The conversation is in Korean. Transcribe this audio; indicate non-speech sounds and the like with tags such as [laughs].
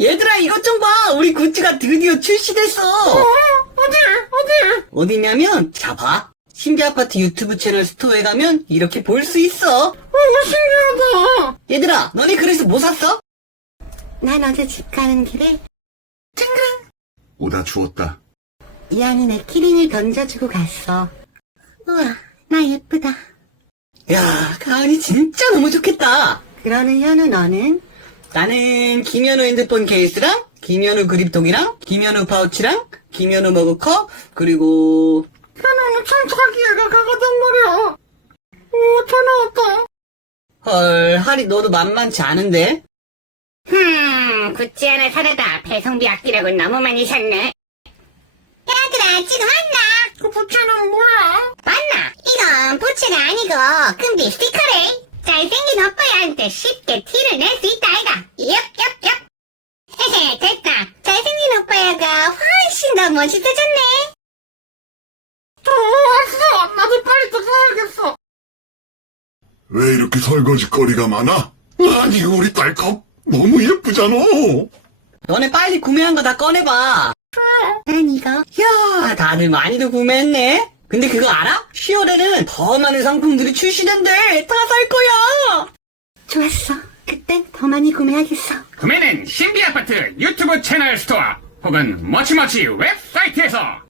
얘들아 이것 좀 봐. 우리 굿즈가 드디어 출시됐어. 어? 어디? 어디? 어디냐면 자바 신비아파트 유튜브 채널 스토어에 가면 이렇게 볼 수 있어. 와, 어, 뭐 신기하다. 얘들아, 너네 그래서 뭐 샀어? 난 어제 집 가는 길에 징그랑 오다 주웠다. 이안이내 키링을 던져주고 갔어. 우와, 나 예쁘다. 야, 가을이 진짜 너무 좋겠다. 그러는 현우 너는? 나는 김현우 핸드폰 케이스랑 김현우 그립통이랑 김현우 파우치랑 김현우 머그컵 그리고 현우는 천사기회가 가거든 말이야 오천원 왔다 헐 하리 너도 만만치 않은데 흠굳지 않아 사내다 배송비 아끼라고 너무 많이 샀네 얘들아 지금 왔나? 그 부채는 뭐야? 맞나? 이건 부츠가 아니고 금비 스티커래 잘생긴 오빠야한테 쉽게 티를 냈. 수 멋문지 뜨졌네. 좋았어. 나도 빨리 뜯어야겠어. 왜 이렇게 설거지 거리가 많아? 아니 우리 딸컵 너무 예쁘잖아. 너네 빨리 구매한 거 다 꺼내봐. 아니가. [laughs] 야 다들 많이도 구매했네. 근데 그거 알아? 1월에는더 많은 상품들이 출시된대. 다 살 거야. 좋았어. 그땐 더 많이 구매하겠어. 구매는 신비아파트 유튜브 채널 스토어. ほかん、もちもち、ウェブ再生ソン